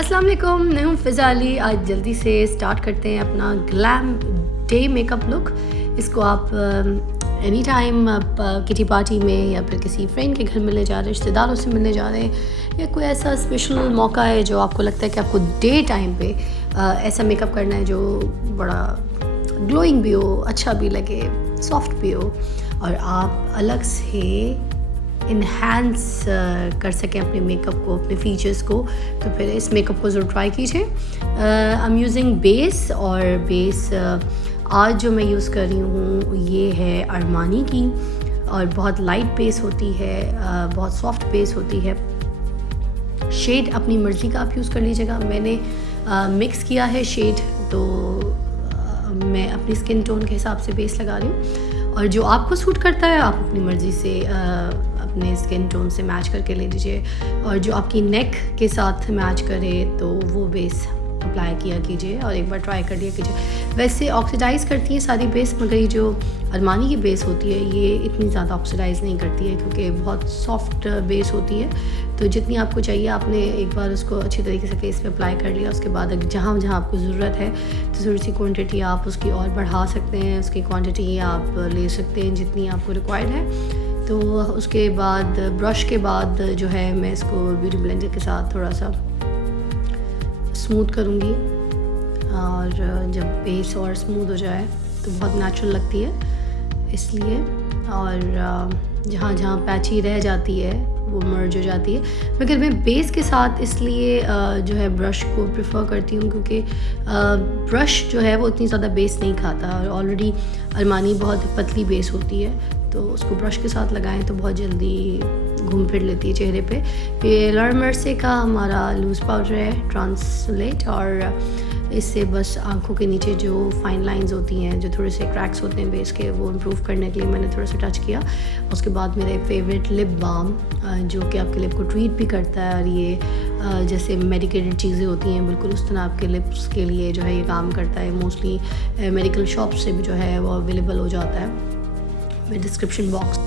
अस्सलाम वालेकुम, मैं हूँ फ़िज़ा अली। आज जल्दी से स्टार्ट करते हैं अपना ग्लैम डे मेकअप लुक। इसको आप एनी टाइम आप किटी पार्टी में या फिर किसी फ्रेंड के घर मिलने जा रहे हैं, रिश्तेदारों से मिलने जा रहे हैं, या कोई ऐसा स्पेशल मौका है जो आपको लगता है कि आपको डे टाइम पे ऐसा मेकअप करना है जो बड़ा ग्लोइंग भी हो, अच्छा भी लगे, सॉफ्ट भी हो और आप अलग से इन्हांस कर सकें अपने मेकअप को, अपने फीचर्स को, तो फिर इस मेकअप को ज़रूर ट्राई कीजिए। आई एम यूजिंग बेस, और बेस आज जो मैं यूज़ कर रही हूँ ये है अरमानी की, और बहुत लाइट बेस होती है, बहुत सॉफ्ट बेस होती है। शेड अपनी मर्ज़ी का आप यूज़ कर लीजिएगा। मैंने मिक्स किया है शेड, तो मैं अपनी स्किन टोन के हिसाब से बेस लगा रही हूँ, और जो आपको सूट करता है आप अपनी मर्ज़ी से अपने स्किन टोन से मैच करके ले लीजिए, और जो आपकी नेक के साथ मैच करे तो वो बेस अप्लाई किया कीजिए और एक बार ट्राई कर लिया कीजिए। वैसे ऑक्सीडाइज़ करती है सारी बेस, मगर ये जो अरमानी की बेस होती है ये इतनी ज़्यादा ऑक्सीडाइज़ नहीं करती है क्योंकि बहुत सॉफ्ट बेस होती है। तो जितनी आपको चाहिए आपने एक बार उसको अच्छी तरीके से फेस पे अप्लाई कर लिया। उसके बाद जहाँ जहाँ आपको ज़रूरत है तो थोड़ी सी क्वांटिटी आप उसकी और बढ़ा सकते हैं, उसकी क्वांटिटी आप ले सकते हैं जितनी आपको रिक्वायर्ड है। तो उसके बाद ब्रश के बाद जो है मैं इसको ब्यूटी ब्लेंडर के साथ थोड़ा सा स्मूथ करूँगी, और जब बेस और स्मूथ हो जाए तो बहुत नेचुरल लगती है इसलिए। और जहाँ जहाँ पैची रह जाती है वो मर्ज हो जाती है, मगर मैं बेस के साथ इसलिए जो है ब्रश को प्रेफर करती हूँ क्योंकि ब्रश जो है वो इतनी ज़्यादा बेस नहीं खाता, और ऑलरेडी अरमानी बहुत पतली बेस होती है, तो उसको ब्रश के साथ लगाएं तो बहुत जल्दी घूम फिर लेती है चेहरे पे। ये लॉर मर्से का हमारा लूज़ पाउडर है ट्रांसलेट, और इससे बस आंखों के नीचे जो फाइन लाइंस होती हैं, जो थोड़े से क्रैक्स होते हैं बेस के, वो इम्प्रूव करने के लिए मैंने थोड़ा सा टच किया। उसके बाद मेरा एक फेवरेट लिप बाम जो कि आपके लिप को ट्रीट भी करता है, और ये जैसे मेडिकेटेड चीज़ें होती हैं बिल्कुल उस तरह आपके लिप्स के लिए जो है ये काम करता है। मोस्टली मेडिकल शॉप से भी जो है वो अवेलेबल हो जाता है, मैं डिस्क्रिप्शन बॉक्स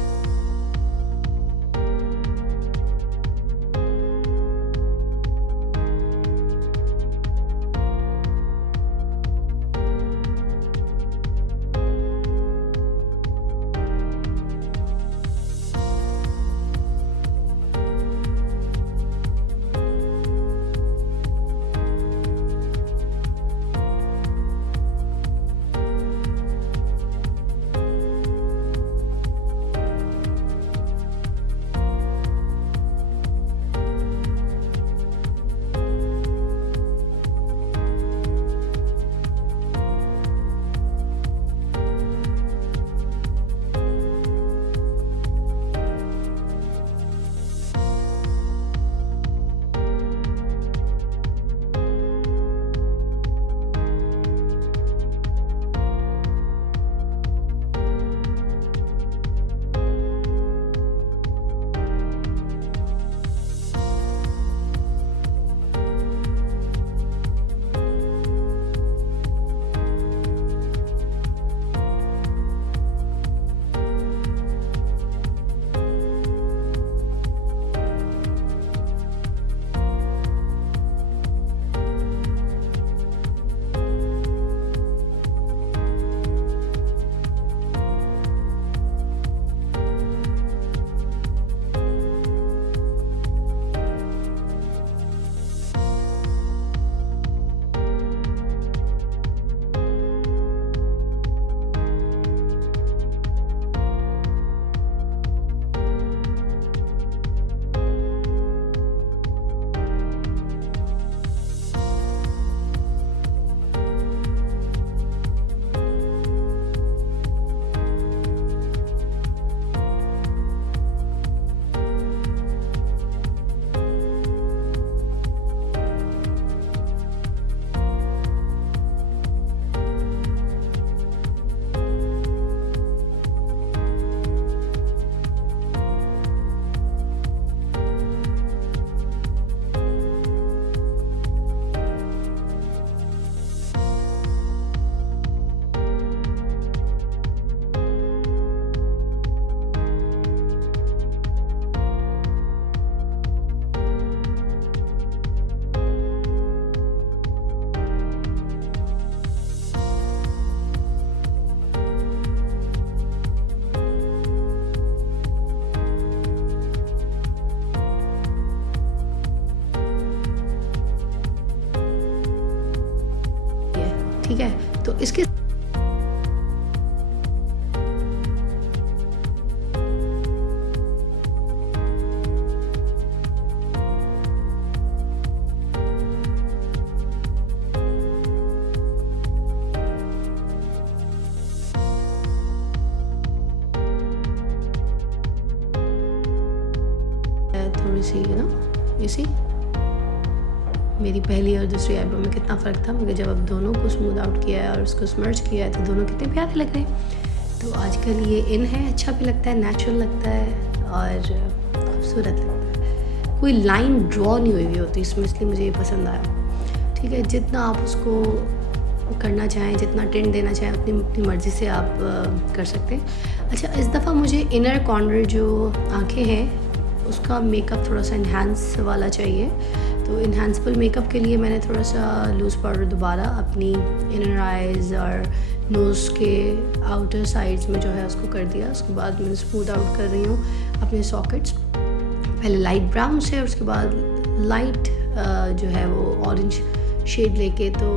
ठीक है। तो इसके थोड़ी सी यू सी मेरी पहली और दूसरी आईब्रो में कितना फ़र्क था, मगर जब अब दोनों को स्मूथ आउट किया है और उसको स्मर्ज किया है तो दोनों कितने प्यारे लग रहे हैं। तो आजकल ये इन है, अच्छा भी लगता है, नेचुरल लगता है और खूबसूरत लगता है। कोई लाइन ड्रॉ नहीं हुई होती इसमें, इसलिए मुझे ये पसंद आया। ठीक है, जितना आप उसको करना चाहें, जितना टिंट देना चाहें अपनी मर्ज़ी से आप कर सकते हैं। अच्छा, इस दफ़ा मुझे इनर कॉर्नर जो आँखें हैं उसका मेकअप थोड़ा सा इन्हांस वाला चाहिए। तो इन्हांसिबल मेकअप के लिए मैंने थोड़ा सा लूज़ पाउडर दोबारा अपनी इनर आइज़ और नोज़ के आउटर साइड्स में जो है उसको कर दिया। उसके बाद मैं स्मूथ आउट कर रही हूँ अपने सॉकेट्स, पहले लाइट ब्राउन से और उसके बाद लाइट जो है वो ऑरेंज शेड लेके, तो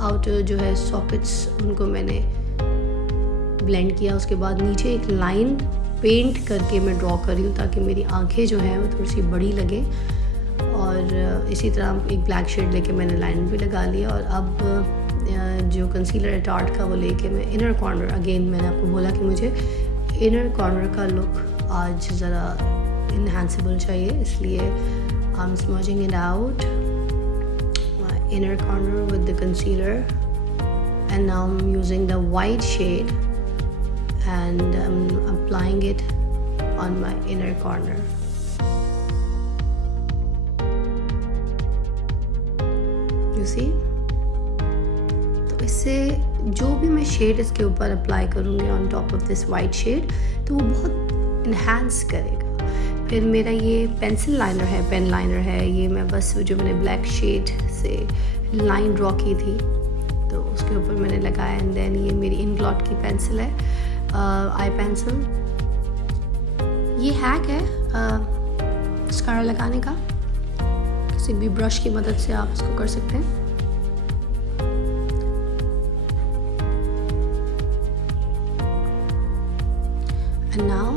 आउटर जो है सॉकेट्स उनको मैंने ब्लेंड किया। उसके बाद नीचे एक लाइन पेंट करके मैं ड्रॉ कर रही हूँ ताकि मेरी आंखें जो हैं वो थोड़ी सी बड़ी लगे। और इसी तरह एक ब्लैक शेड लेके मैंने लाइन भी लगा लिया। और अब जो कंसीलर है टार्ट का वो लेके मैं इनर कॉर्नर, अगेन मैंने आपको बोला कि मुझे इनर कॉर्नर का लुक आज ज़रा इन्हांसिबल चाहिए, इसलिए I am smudging it out my inner corner with the concealer and now I am using the white shade and I'm applying it on my inner corner. You see? तो इससे जो भी मैं shade इसके ऊपर apply करूँगी on top of this white shade, तो वो बहुत इन्हांस करेगा। फिर मेरा ये पेंसिल लाइनर है, पेन लाइनर है, ये मैं बस जो मैंने ब्लैक शेड से लाइन ड्रॉ की थी तो उसके ऊपर मैंने लगाया। एंड देन ये मेरी इनग्लॉट की पेंसिल है, आई पेंसिल। ये हैक है मस्कारा लगाने का, किसी भी ब्रश की मदद से आप इसको कर सकते हैं। एंड नाउ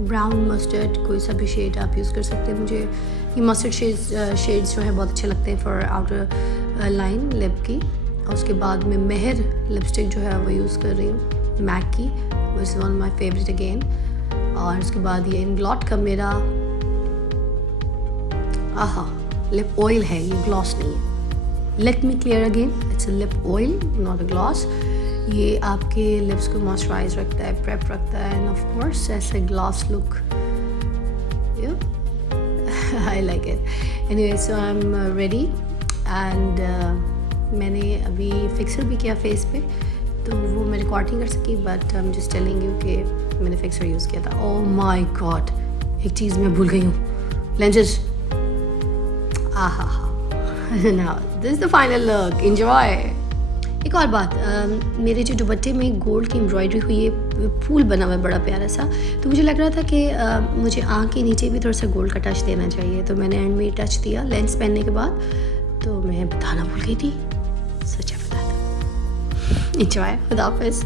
ब्राउन मस्टर्ड, कोई सा भी शेड आप यूज़ कर सकते हैं। मुझे ये मस्टर्ड शेड्स जो है बहुत अच्छे लगते हैं फॉर आउटर लाइन लिप की। और उसके बाद मैं मेहर लिपस्टिक जो है वो यूज़ कर रही हूँ, मैक की, which is one my favourite again. और उसके बाद ये इनग्लॉट का मेरा लिप ऑयल है, ये ग्लॉस नहीं है। Let me clear again, it's a lip oil not a gloss. ये आपके लिप्स को मॉइस्चराइज रखता है, प्रेप रखता है, एंड ऑफ कोर्स ऐसे gloss look, I like it. Anyway, so I am ready and मैंने अभी फिक्सर भी किया फेस पे, तो वो मैं रिकॉर्ड नहीं कर सकी, but I am just telling you कि मैंने फिक्सर यूज़ किया था। ओह माय गॉड, एक चीज़ मैं भूल गई हूँ, lenses. Now this is the final look, enjoy. एक और बात, मेरे जो दुपट्टे में गोल्ड की एम्ब्रॉयडरी हुई है, फूल बना हुआ है बड़ा प्यारा सा, तो मुझे लग रहा था कि मुझे आँख के नीचे भी थोड़ा सा गोल्ड का टच देना चाहिए, तो मैंने एंड में टच दिया लेंस पहनने के बाद। तो मैं बताना भूल गई थी, सच है, बता दो। एंजॉय, खुदा हाफिज़।